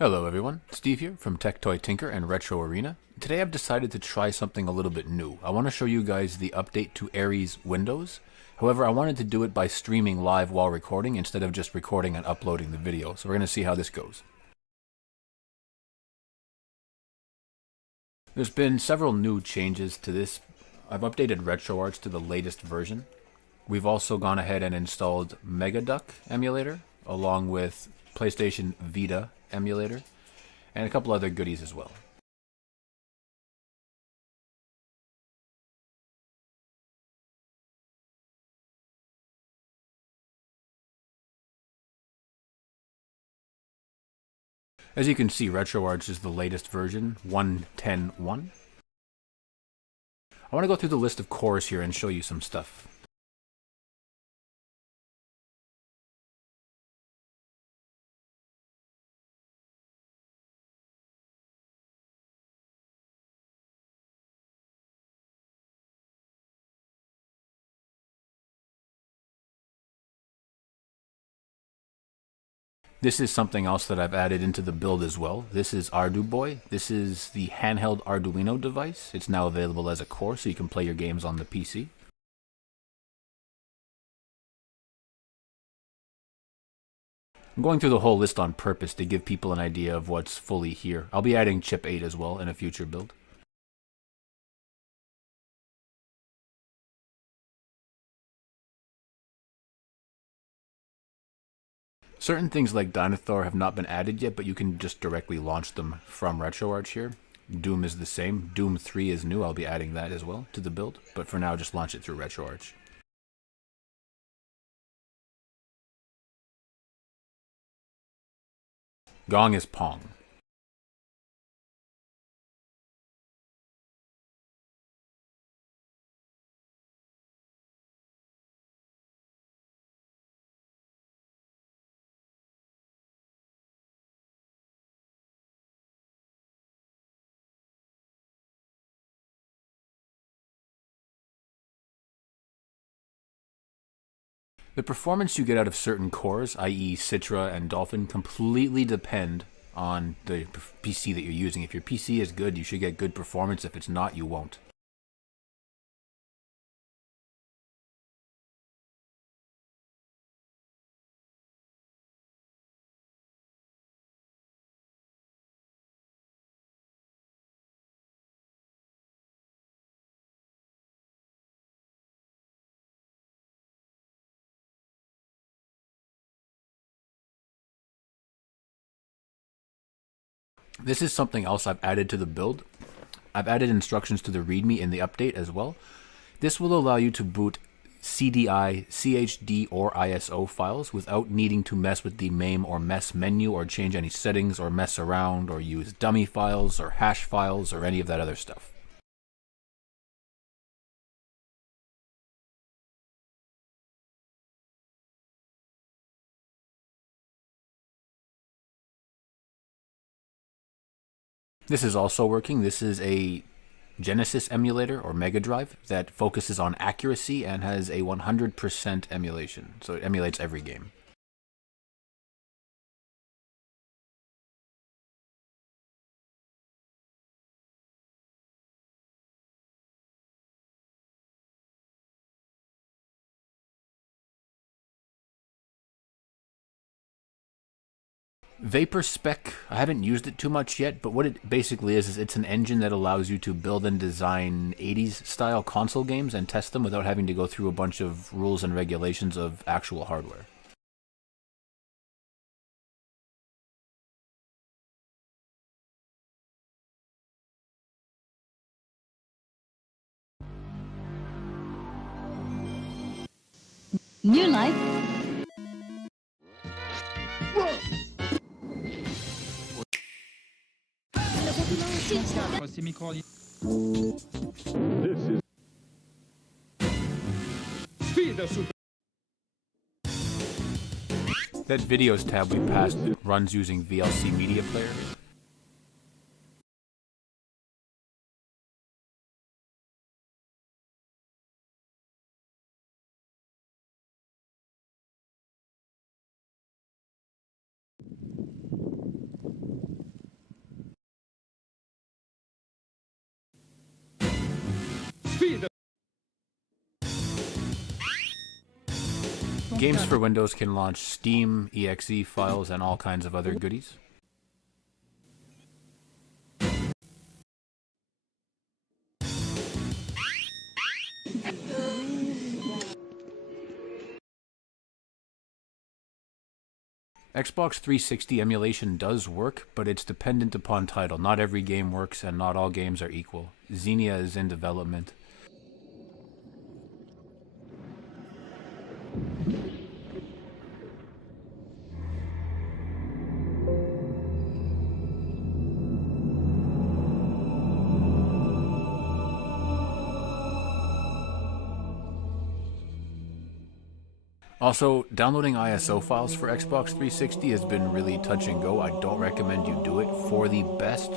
Hello everyone, Steve here from Tech Toy Tinker and Retro Arena. Today I've decided to try something a little bit new. I want to show you guys the update to ARES Windows. However, I wanted to do it by streaming live while recording instead of just recording and uploading the video. So we're going to see how this goes. There's been several new changes to this. I've updated RetroArch to the latest version. We've also gone ahead and installed Megaduck emulator along with PlayStation Vita emulator and a couple other goodies as well. As you can see, RetroArch is the latest version, 1.10.1. I want to go through the list of cores here and show you some stuff. This is something else that I've added into the build as well. This is Arduboy. This is the handheld Arduino device. It's now available as a core, so you can play your games on the PC. I'm going through the whole list on purpose to give people an idea of what's fully here. I'll be adding chip 8 as well in a future build. Certain things like Dinosaur have not been added yet, but you can just directly launch them from RetroArch here. Doom is the same. Doom 3 is new. I'll be adding that as well to the build, but for now just launch it through RetroArch. Gong is Pong. The performance you get out of certain cores, i.e. Citra and Dolphin, completely depend on the PC that you're using. If your PC is good, you should get good performance. If it's not, you won't. This is something else I've added to the build. I've added instructions to the README in the update as well. This will allow you to boot CDI, CHD, or ISO files without needing to mess with the MAME or MES menu or change any settings or mess around or use dummy files or hash files or any of that other stuff. This is also working. This is a Genesis emulator or Mega Drive that focuses on accuracy and has a 100% emulation. So it emulates every game. Vapor Spec, I haven't used it too much yet, but what it basically is it's an engine that allows you to build and design 80s style console games and test them without having to go through a bunch of rules and regulations of actual hardware. New life. That videos tab we passed runs using VLC Media Player. Games for Windows can launch Steam, exe files, and all kinds of other goodies. Xbox 360 emulation does work, but it's dependent upon title. Not every game works, and not all games are equal. Xenia is in development. Also, downloading ISO files for Xbox 360 has been really touch and go. I don't recommend you do it. For the best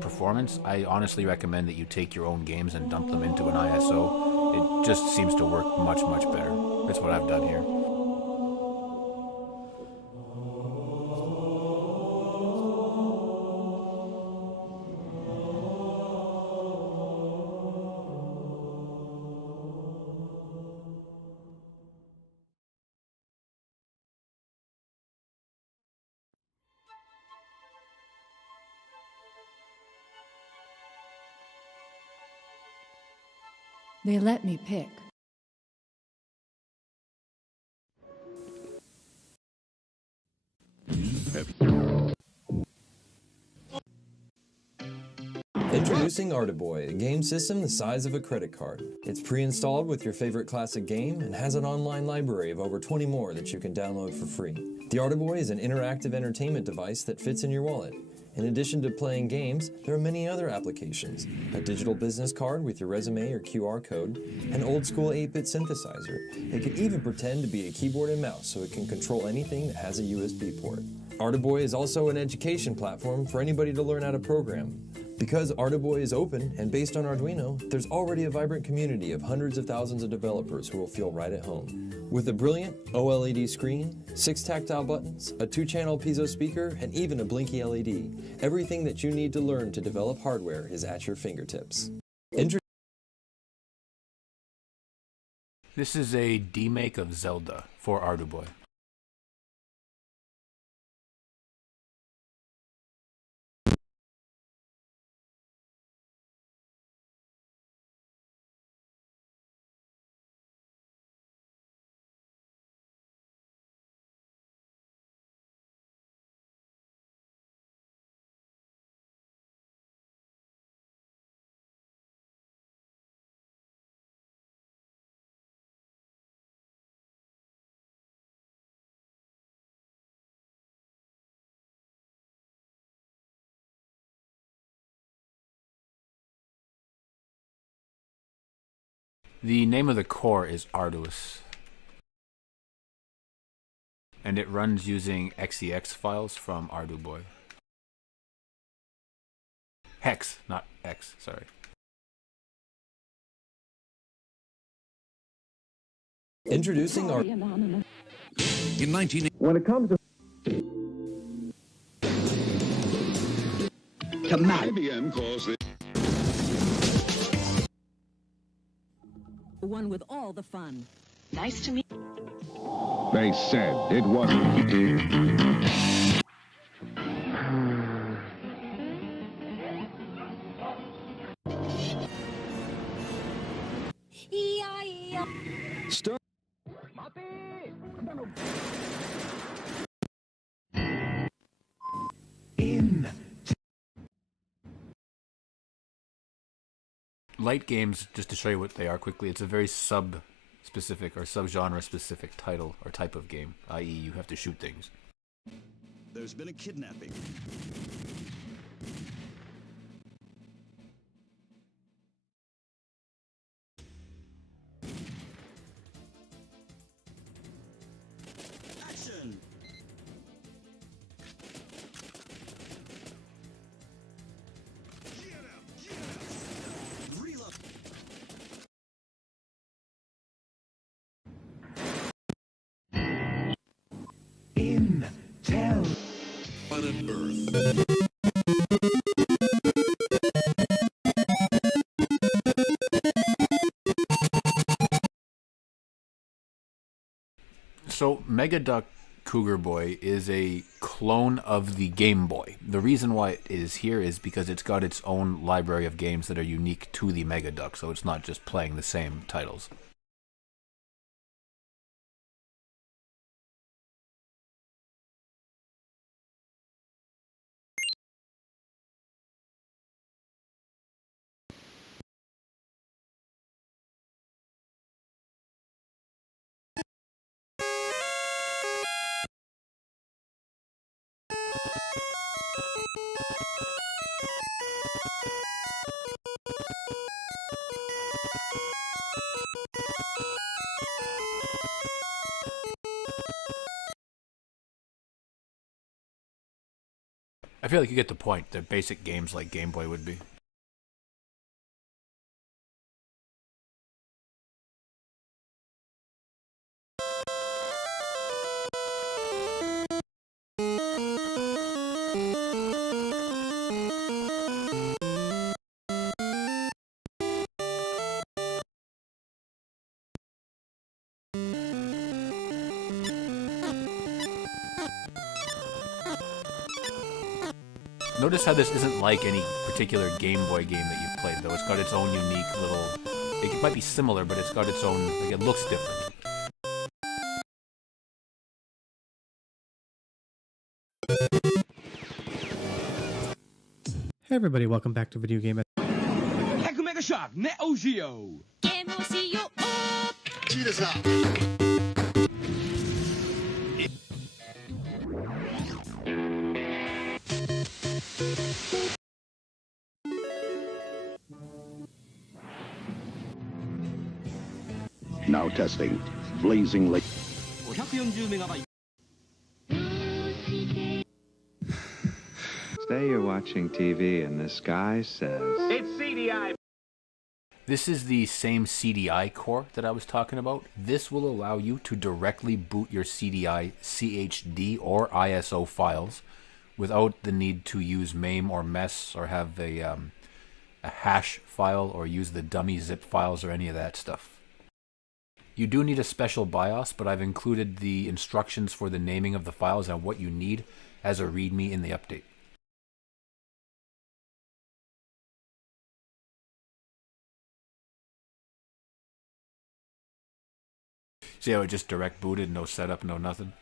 performance, I honestly recommend that you take your own games and dump them into an ISO. It just seems to work much, much better. That's what I've done here. They let me pick. Introducing Arduboy, a game system the size of a credit card. It's pre-installed with your favorite classic game and has an online library of over 20 more that you can download for free. The Arduboy is an interactive entertainment device that fits in your wallet. In addition to playing games, there are many other applications. A digital business card with your resume or QR code, an old-school 8-bit synthesizer. It can even pretend to be a keyboard and mouse so it can control anything that has a USB port. Arduboy is also an education platform for anybody to learn how to program. Because Arduboy is open and based on Arduino, there's already a vibrant community of hundreds of thousands of developers who will feel right at home. With a brilliant OLED screen, 6 tactile buttons, a 2-channel piezo speaker, and even a blinky LED, everything that you need to learn to develop hardware is at your fingertips. This is a demake of Zelda for Arduboy. The name of the core is Arduous, and it runs using XEX files from Arduboy. Hex, not X, sorry. Introducing our... In 19... When it comes to IBM calls it one with all the fun. Nice to meet. they said it wasn't. Start. Light games, just to show you what they are quickly, it's a very sub-specific or sub-genre-specific title or type of game, i.e. you have to shoot things. There's been a kidnapping. Action! Reload! Planet Earth. So Megaduck Cougar Boy is a clone of the Game Boy. The reason why it is here is because it's got its own library of games that are unique to the Megaduck, so it's not just playing the same titles. I feel like you get the point. They're basic games like Game Boy would be. Notice how this isn't like any particular Game Boy game that you've played, though. It's got its own unique little... It might be similar, but it's got its own... Like, it looks different. Hey everybody, welcome back to Video Game. Mega Shock, Neo Geo. Cheat us out. Now testing. Blazing late. 540メガバイト Say you're watching TV and this guy says... It's CDI. This is the same CDI core that I was talking about. This will allow you to directly boot your CDI CHD or ISO files without the need to use MAME or MES or have a hash file or use the dummy zip files or any of that stuff. You do need a special BIOS, but I've included the instructions for the naming of the files and what you need as a README in the update. See how it just direct booted, no setup, no nothing?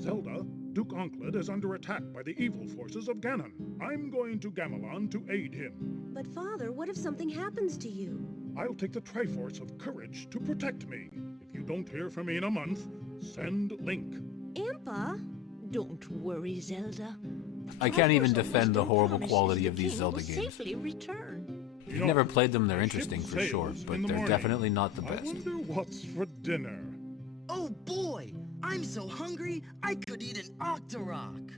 Zelda, Duke Onkled is under attack by the evil forces of Ganon. I'm going to Gamelon to aid him. But Father, what if something happens to you? I'll take the Triforce of Courage to protect me. If you don't hear from me in a month, send Link. Impa? Don't worry, Zelda. I can't even Triforce defend the almost horrible promises quality the of these king Zelda will games. safely return. If you've never played them, they're interesting for sure, but they're definitely not the I best. wonder what's for dinner. Oh boy! I'm so hungry, I could eat an Octorok!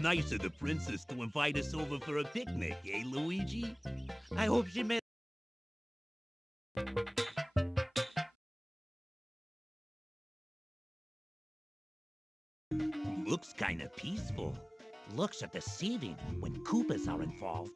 Nice of the princess to invite us over for a picnic, eh, Luigi? I hope she met. Looks kinda peaceful. Looks are deceiving when Koopas are involved.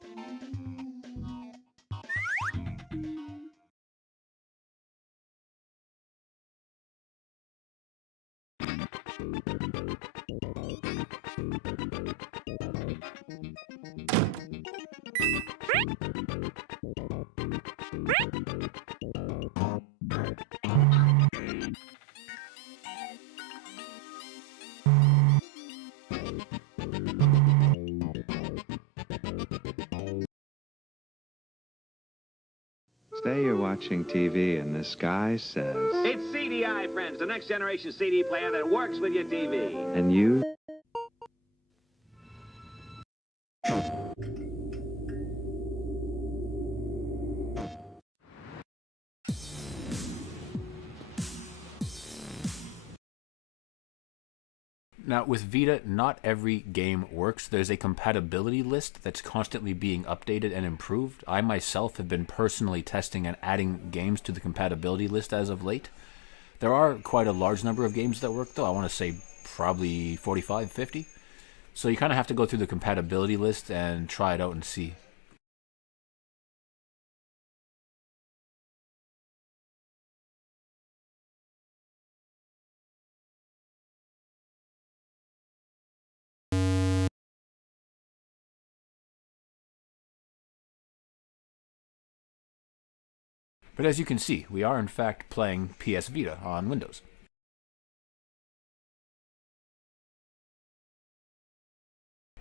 Say you're watching TV and this guy says... It's CDI, friends, the next generation CD player that works with your TV. And you... Now, with Vita, not every game works. There's a compatibility list that's constantly being updated and improved. I myself have been personally testing and adding games to the compatibility list as of late. There are quite a large number of games that work, though. I want to say probably 45, 50. So you kind of have to go through the compatibility list and try it out and see. But as you can see, we are in fact playing PSVita on Windows.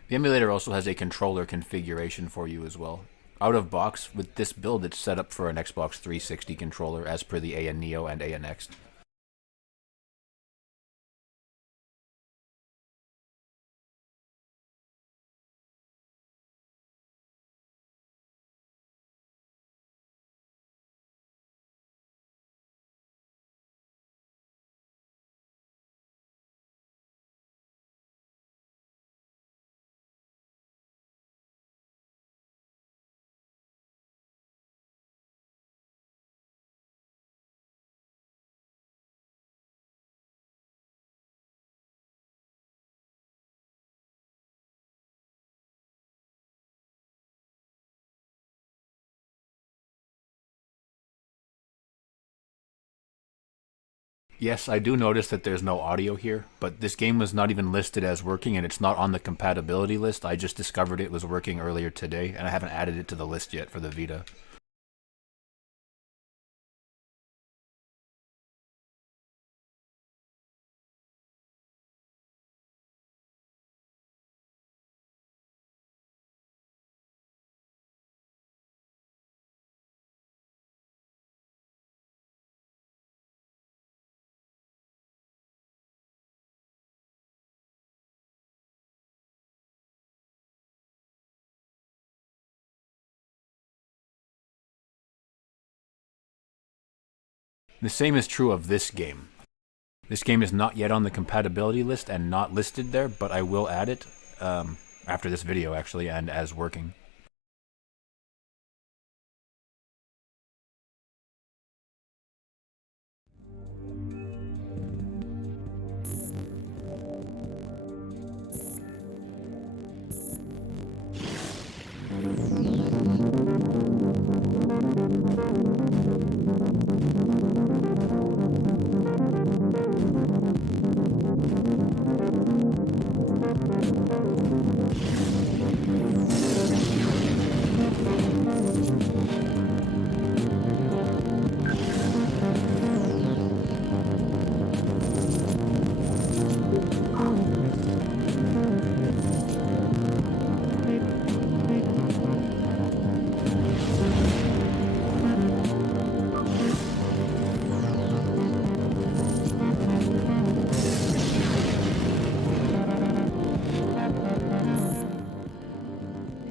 The emulator also has a controller configuration for you as well. Out of box, with this build, it's set up for an Xbox 360 controller as per the AN Neo and ANX. Yes, I do notice that there's no audio here, but this game was not even listed as working and it's not on the compatibility list. I just discovered it was working earlier today and I haven't added it to the list yet for the Vita. The same is true of this game. This game is not yet on the compatibility list and not listed there, but I will add it after this video actually and as working.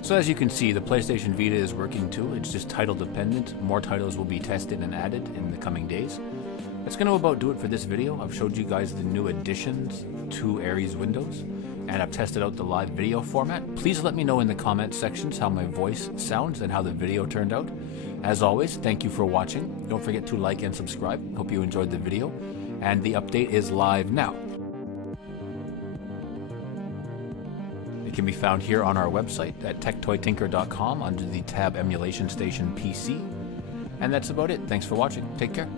So as you can see, the PlayStation Vita is working too. It's just title dependent. More titles will be tested and added in the coming days. That's going to about do it for this video. I've showed you guys the new additions to ARES Windows, and I've tested out the live video format. Please let me know in the comment sections how my voice sounds and how the video turned out. As always, thank you for watching. Don't forget to like and subscribe. Hope you enjoyed the video. And the update is live now. It can be found here on our website at techtoytinker.com under the tab Emulation Station PC. And that's about it. Thanks for watching. Take care.